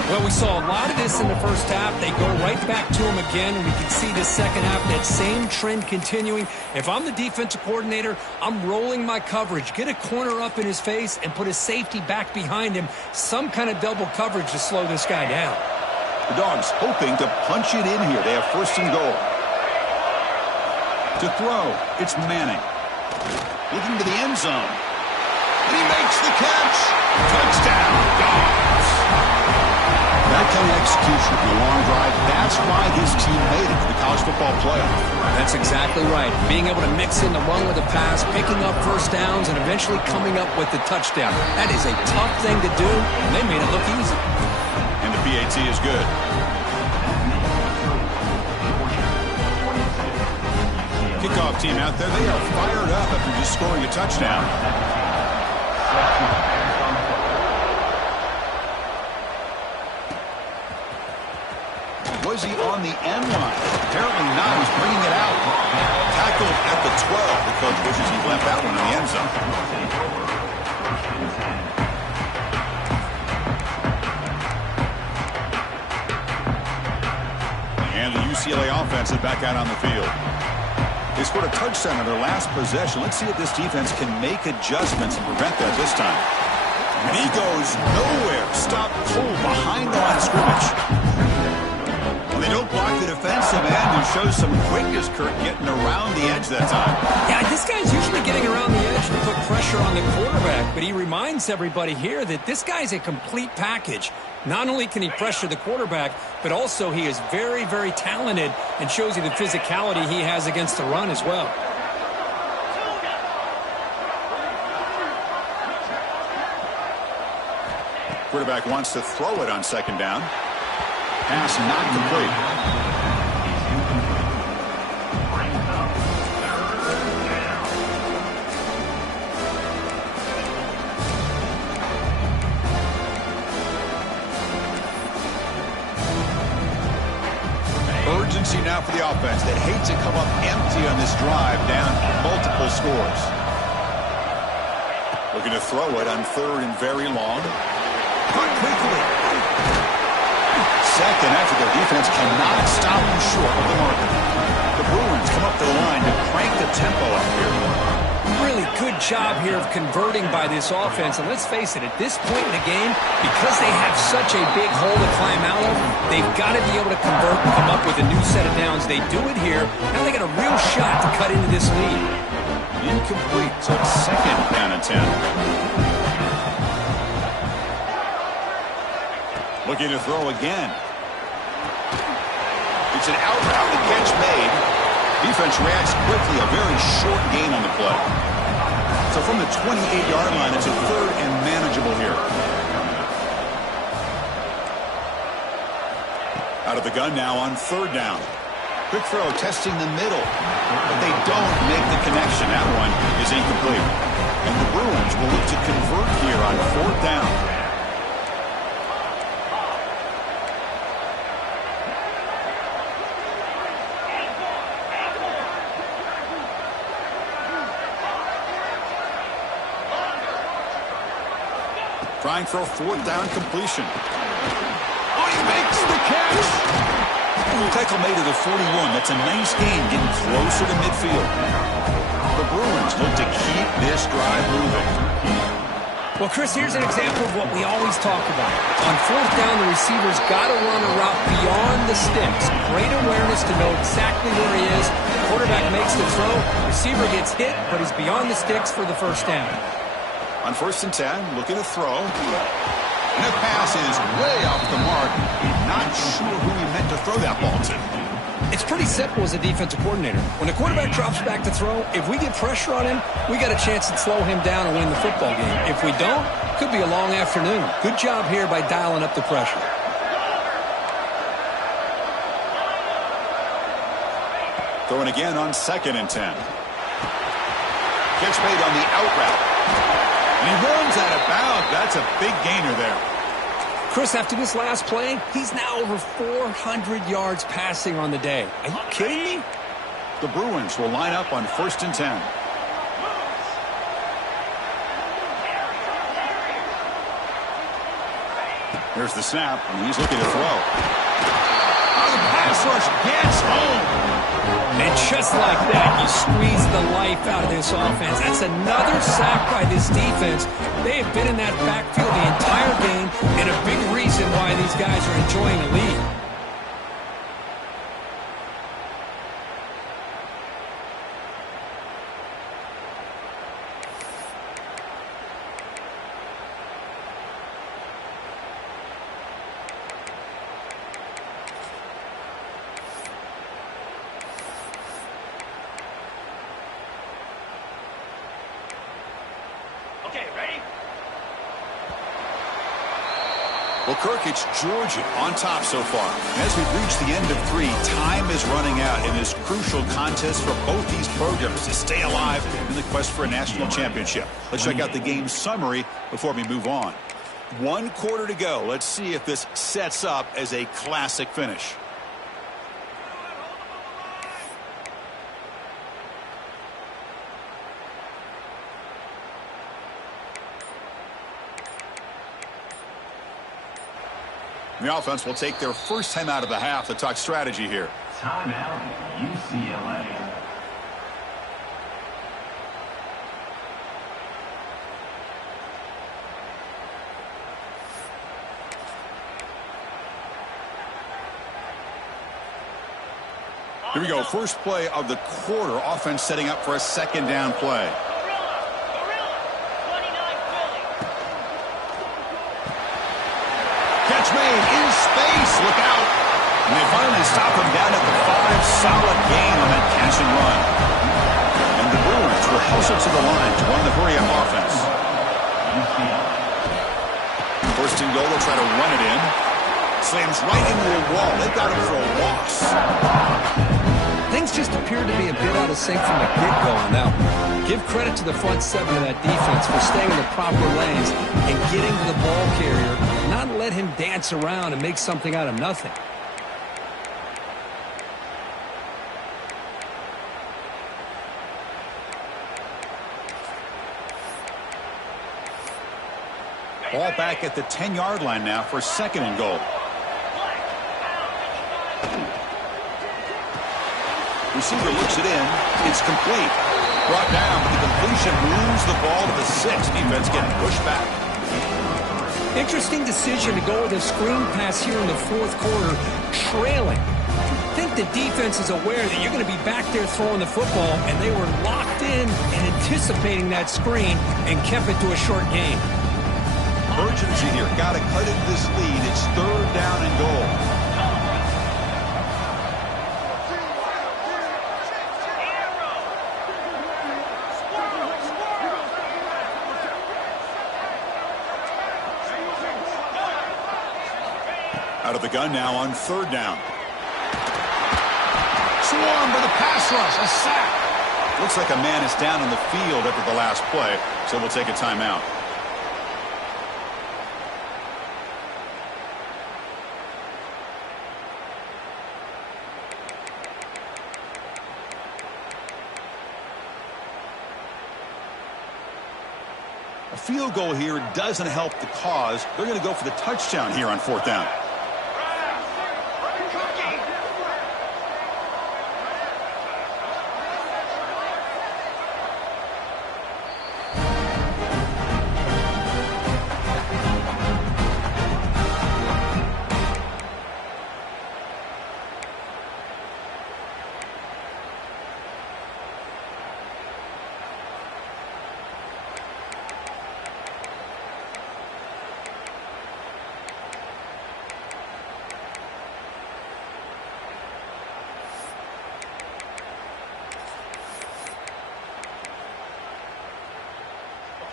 Well, we saw a lot of this in the first half. They go right back to him again, and we can see the second half, that same trend continuing. If I'm the defensive coordinator, I'm rolling my coverage. Get a corner up in his face and put a safety back behind him. Some kind of double coverage to slow this guy down. The Dogs hoping to punch it in here. They have 1st and goal. To throw, it's Manning. Looking to the end zone. And he makes the catch. Touchdown, Dogs. That kind of execution in a long drive, that's why this team made it to the college football playoff. That's exactly right. Being able to mix in the run with the pass, picking up 1st downs, and eventually coming up with the touchdown. That is a tough thing to do, and they made it look easy. And the PAT is good. Kickoff team out there, they are fired up after just scoring a touchdown. Was he on the end line? Apparently not. He's bringing it out. Tackled at the 12. The coach wishes he left that one in the end zone. And the UCLA offense is back out on the field. They scored a touchdown on their last possession. Let's see if this defense can make adjustments and prevent that this time. And he goes nowhere. Stop cold behind the line of scrimmage. They don't block the defensive end, who shows some quickness, Kurt, getting around the edge that time. Yeah, this guy's usually getting around the edge to put pressure on the quarterback, but he reminds everybody here that this guy's a complete package. Not only can he pressure the quarterback, but also he is very, very talented and shows you the physicality he has against the run as well. Quarterback wants to throw it on 2nd down. Pass not complete. Urgency now for the offense that hates to come up empty on this drive, down multiple scores. Looking to throw it on 3rd and very long. Caught quickly. Second after their defense cannot stop them short of the marker. The Bruins come up to the line to crank the tempo up here. really good job here of converting by this offense. And let's face it, at this point in the game, because they have such a big hole to climb out of, they've got to be able to convert and come up with a new set of downs. They do it here. Now they got a real shot to cut into this lead. Incomplete, so it's second down and 10. Looking to throw again. It's an out route, the catch made. Defense reacts quickly, a very short gain on the play. So from the 28-yard line, it's a third and manageable here. Out of the gun now on third down. Quick throw, testing the middle. But they don't make the connection. That one is incomplete. And the Bruins will look to convert here on fourth down. Trying for a fourth down completion. Oh, he makes the catch. Tackle made to the 41. That's a nice gain, getting closer to midfield. The Bruins look to keep this drive moving. Well, Chris, here's an example of what we always talk about. On fourth down, the receiver's got to run a route beyond the sticks. Great awareness to know exactly where he is. The quarterback makes the throw. Receiver gets hit, but he's beyond the sticks for the first down. On first and 10, looking to throw. And the pass is way off the mark. Not sure who he meant to throw that ball to. It's pretty simple as a defensive coordinator. When the quarterback drops back to throw, if we get pressure on him, we got a chance to slow him down and win the football game. If we don't, could be a long afternoon. Good job here by dialing up the pressure. Throwing again on second and 10. Catch made on the out route. And he runs out of bounds. That's a big gainer there. Chris, after this last play, he's now over 400 yards passing on the day. Are you kidding me? The Bruins will line up on first and 10. Here's the snap, and he's looking to throw. Oh, the pass rush gets home. And just like that, you squeeze the life out of this offense. That's another sack by this defense. They have been in that backfield the entire game, and a big reason why these guys are enjoying the lead. Well, Kirk, it's Georgia on top so far. And as we've reached the end of 3, time is running out in this crucial contest for both these programs to stay alive in the quest for a national championship. Let's check out the game summary before we move on. 1 quarter to go. Let's see if this sets up as a classic finish. The offense will take their first time out of the half to talk strategy here. Timeout, UCLA. Here we go. First play of the quarter. Offense setting up for a second down play. Catch made in space. Look out. And they finally stop him down at the 5. Solid gain on that catch and run. And the Bruins will hustle to the line to run the hurry-up offense. First and goal, they'll try to run it in. Slams right into the wall. They've got him for a loss. Things just appeared to be a bit out of sync from the get-go on that one. Give credit to the front 7 of that defense for staying in the proper lanes and getting to the ball carrier, not let him dance around and make something out of nothing. Ball back at the 10-yard line now for second and goal. Receiver looks it in. It's complete. brought down, but the completion moves the ball to the 6. Defense getting pushed back. Interesting decision to go with a screen pass here in the fourth quarter, trailing. I think the defense is aware that you're going to be back there throwing the football, and they were locked in and anticipating that screen and kept it to a short gain. Urgency here. Got to cut into this lead. It's 3rd down and goal. Out of the gun now on 3rd down. Swarm with a pass rush, a sack. Looks like a man is down on the field after the last play, so we'll take a timeout. A field goal here doesn't help the cause. They're going to go for the touchdown here on 4th down.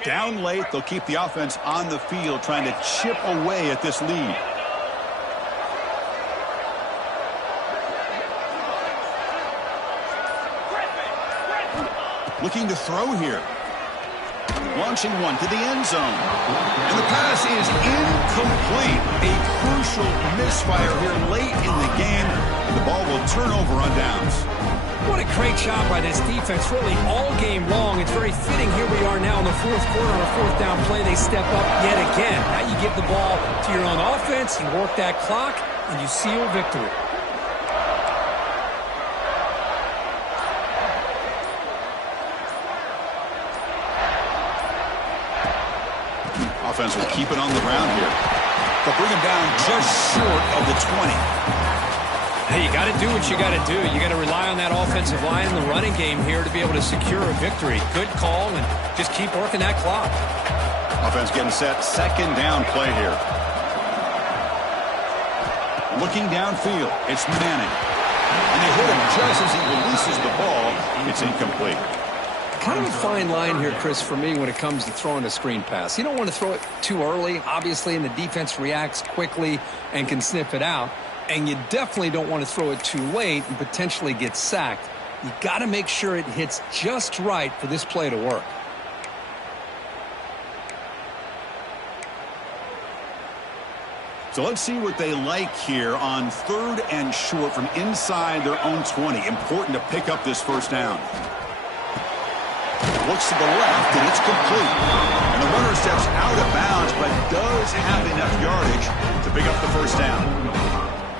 Down late, they'll keep the offense on the field trying to chip away at this lead. Looking to throw here. Launching one to the end zone. And the pass is incomplete. A crucial misfire here late in the game. The ball will turn over on downs. What a great job by this defense, really all game long. It's very fitting. Here we are now in the fourth quarter on a 4th down play. They step up yet again. Now you give the ball to your own offense, you work that clock, and you seal victory. Offense will keep it on the ground here. They'll bring him down just short of the 20. Hey, you got to do what you got to do. You got to rely on that offensive line and the running game here to be able to secure a victory. Good call, and just keep working that clock. Offense getting set. 2nd down play here. Looking downfield. It's Manning. And they hit him just as he releases the ball. It's incomplete. Kind of a fine line here, Chris, for me when it comes to throwing a screen pass. You don't want to throw it too early, obviously, and the defense reacts quickly and can sniff it out. And you definitely don't want to throw it too late and potentially get sacked. You got to make sure it hits just right for this play to work. So let's see what they like here on 3rd and short from inside their own 20. Important to pick up this 1st down. Looks to the left, and it's complete. And the runner steps out of bounds, but does have enough yardage to pick up the 1st down.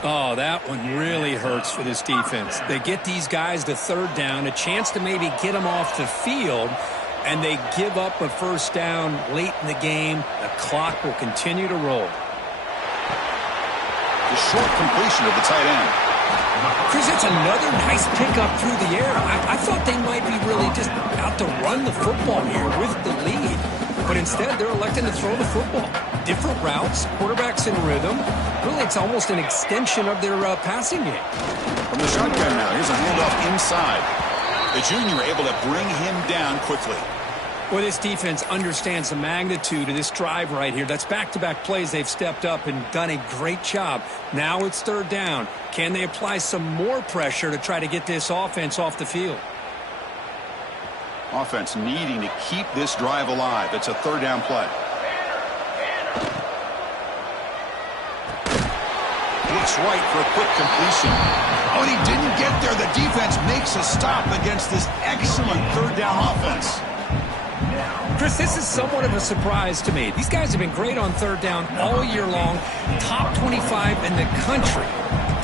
Oh, that one really hurts for this defense. They get these guys to 3rd down, a chance to maybe get them off the field, and they give up a 1st down late in the game. The clock will continue to roll. The short completion of the tight end. Chris, it's another nice pickup through the air. I thought they might be really just out to run the football here with the lead. But instead, they're electing to throw the football. Different routes, quarterbacks in rhythm. Really, it's almost an extension of their passing game. From the shotgun now, here's a handoff inside. The junior able to bring him down quickly. Well, this defense understands the magnitude of this drive right here. That's back-to-back plays. They've stepped up and done a great job. Now it's 3rd down. Can they apply some more pressure to try to get this offense off the field? Offense needing to keep this drive alive. It's a 3rd down play. Looks right for a quick completion. Oh, and he didn't get there. The defense makes a stop against this excellent 3rd down offense. Chris, this is somewhat of a surprise to me. These guys have been great on 3rd down all year long, top 25 in the country.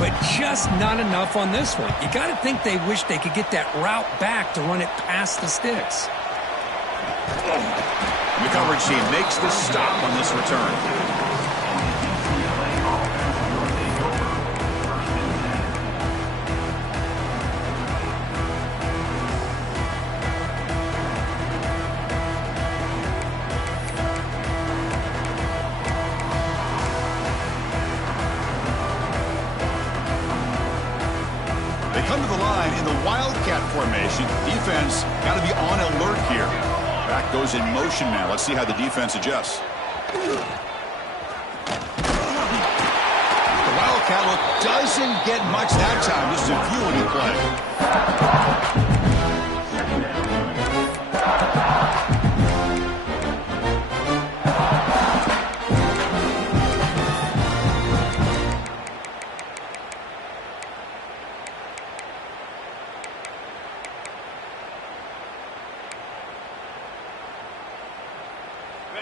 but just not enough on this one. You got to think they wish they could get that route back to run it past the sticks. The coverage team makes the stop on this return. They come to the line in the Wildcat formation. Defense got to be on alert here. Back goes in motion now. Let's see how the defense adjusts. The Wildcat look doesn't get much that time. This is a fueling play.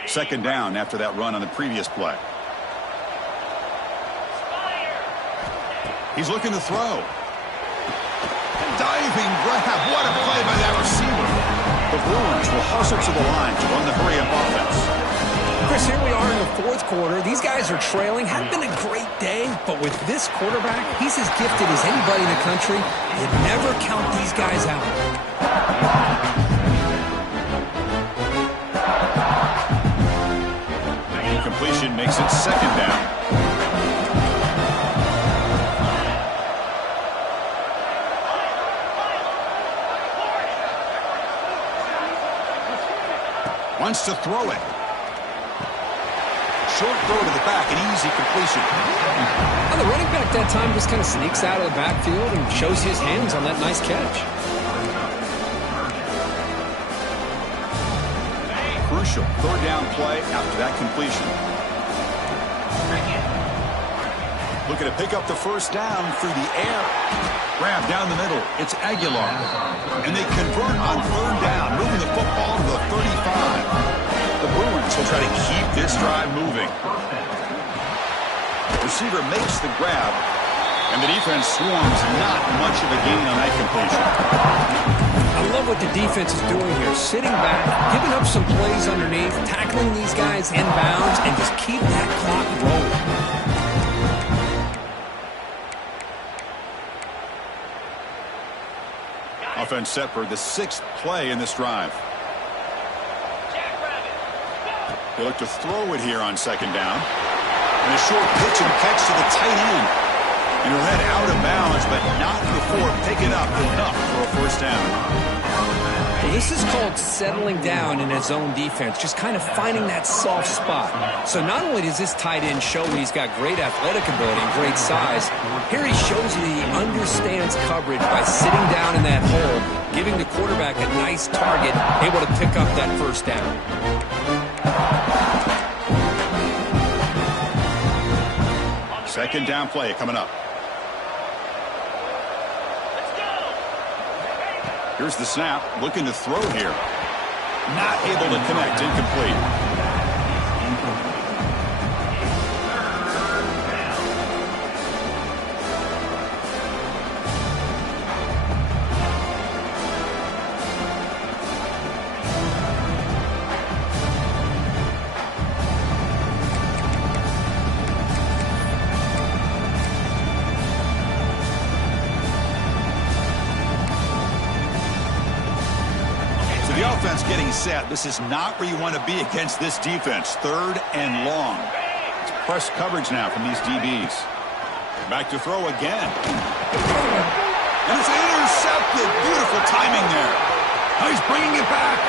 Second down after that run on the previous play. He's looking to throw. Diving grab. What a play by that receiver. The Bruins will hustle to the line to run the hurry-up offense. Chris, here we are in the fourth quarter. These guys are trailing. Hadn't been a great day, but with this quarterback, he's as gifted as anybody in the country. You never count these guys out. Completion makes it second down. Wants to throw it. Short throw to the back, an easy completion. Well, the running back that time just kind of sneaks out of the backfield and shows his hands on that nice catch. Crucial third down play after that completion. Looking to pick up the first down through the air. Grab down the middle. It's Aguilar. And they convert on third down, moving the football to the 35. The Bruins will try to keep this drive moving. Receiver makes the grab, and the defense swarms. Not much of a gain on that completion. I love what the defense is doing here. Sitting back, giving up some plays underneath, tackling these guys inbounds, and just keep that clock rolling. Offense set for the sixth play in this drive. They look to throw it here on second down. And a short pitch and catch to the tight end. And he'll head out of bounds, but not before picking up enough for a first down. Well, this is called settling down in his own defense, just kind of finding that soft spot. So not only does this tight end show he's got great athletic ability and great size, here he shows you he understands coverage by sitting down in that hole, giving the quarterback a nice target, able to pick up that first down. Second down play coming up. Here's the snap, looking to throw here. Not able to connect, incomplete. Offense getting set. This is not where you want to be against this defense. Third and long. It's press coverage now from these DBs. Back to throw again. And it's intercepted. Beautiful timing there. Now he's bringing it back.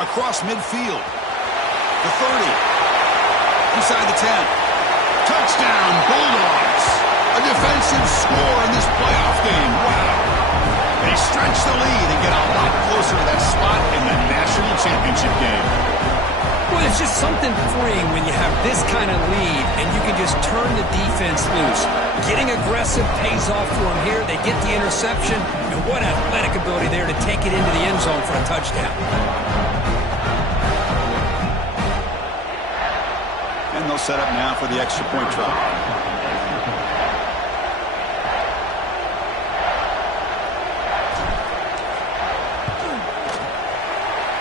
Across midfield. The 30. Inside the 10. Touchdown, Bulldogs. A defensive score in this playoff game. Wow. They stretch the lead and get a lot closer to that spot in the national championship game. Well, it's just something freeing when you have this kind of lead and you can just turn the defense loose. Getting aggressive pays off for them here. They get the interception, and what athletic ability there to take it into the end zone for a touchdown. And they'll set up now for the extra point try.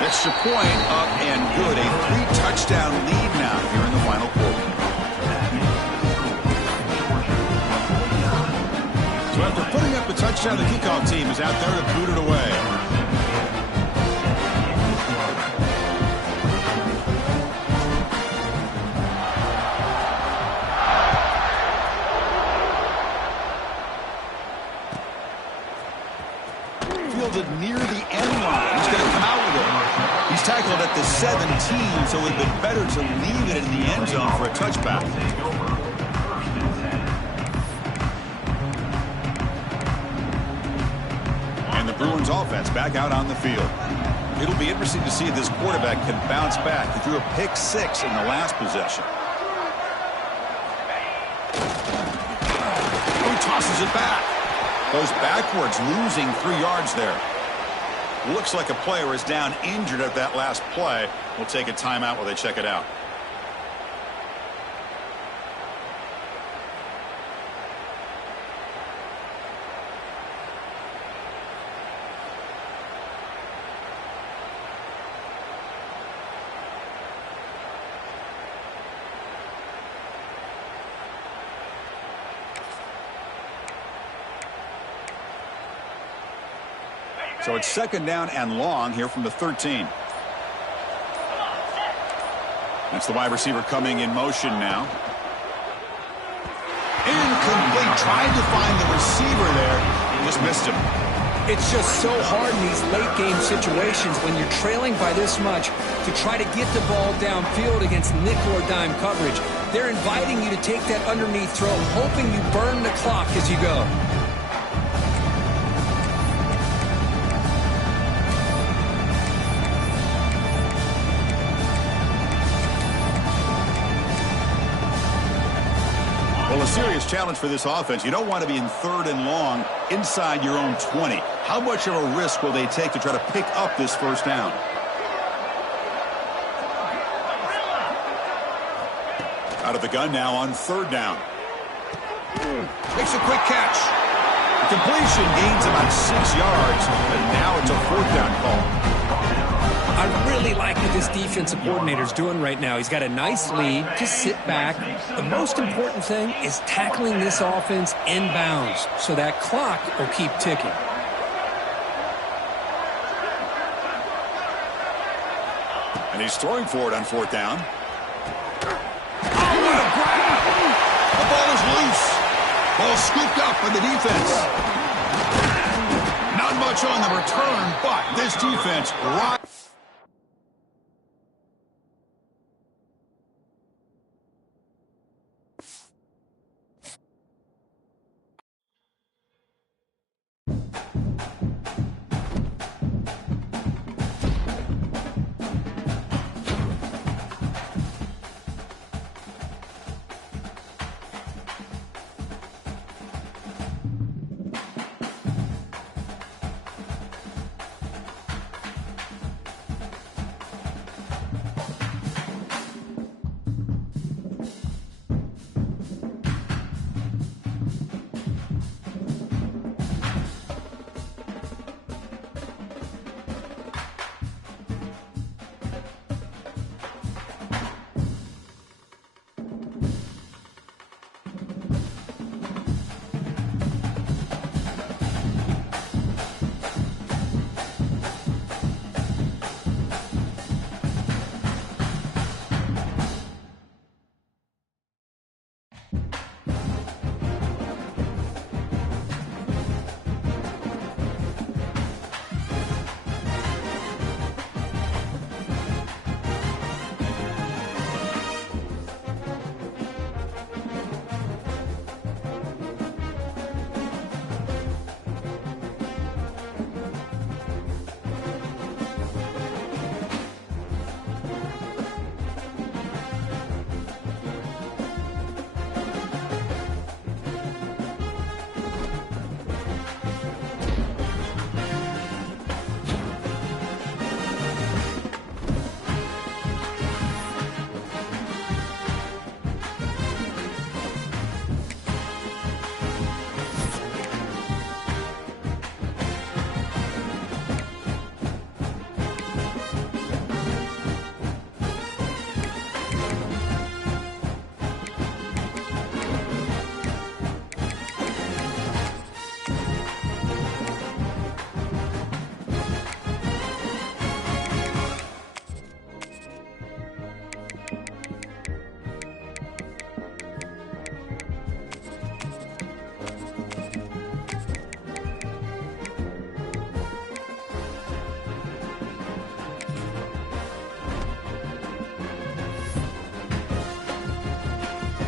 Extra point up and good. A 3-touchdown lead now here in the final quarter. So after putting up the touchdown, the kickoff team is out there to boot it away. Fielded near the end line. He's going to come out with it. He's tackled at the 17, so it would have been better to leave it in the end zone for a touchback. And the Bruins offense back out on the field. It'll be interesting to see if this quarterback can bounce back. He threw a pick 6 in the last possession. He tosses it back. Goes backwards, losing 3 yards there. Looks like a player is down injured at that last play. We'll take a timeout while they check it out. So it's 2nd down and long here from the 13. That's the wide receiver coming in motion now. Incomplete. Trying to find the receiver there. Just missed him. It's just so hard in these late-game situations when you're trailing by this much to try to get the ball downfield against nickel or dime coverage. They're inviting you to take that underneath throw, hoping you burn the clock as you go. Well, a serious challenge for this offense. You don't want to be in 3rd and long inside your own 20. How much of a risk will they take to try to pick up this 1st down? Out of the gun now on 3rd down. Makes a quick catch. The completion gains about 6 yards, and now it's a 4th down call. I really like what this defensive coordinator is doing right now. He's got a nice lead. Just sit back. The most important thing is tackling this offense inbounds so that clock will keep ticking. And he's throwing for it on 4th down. Oh, what a grab! The ball is loose. Ball scooped up by the defense. Not much on the return, but this defense right.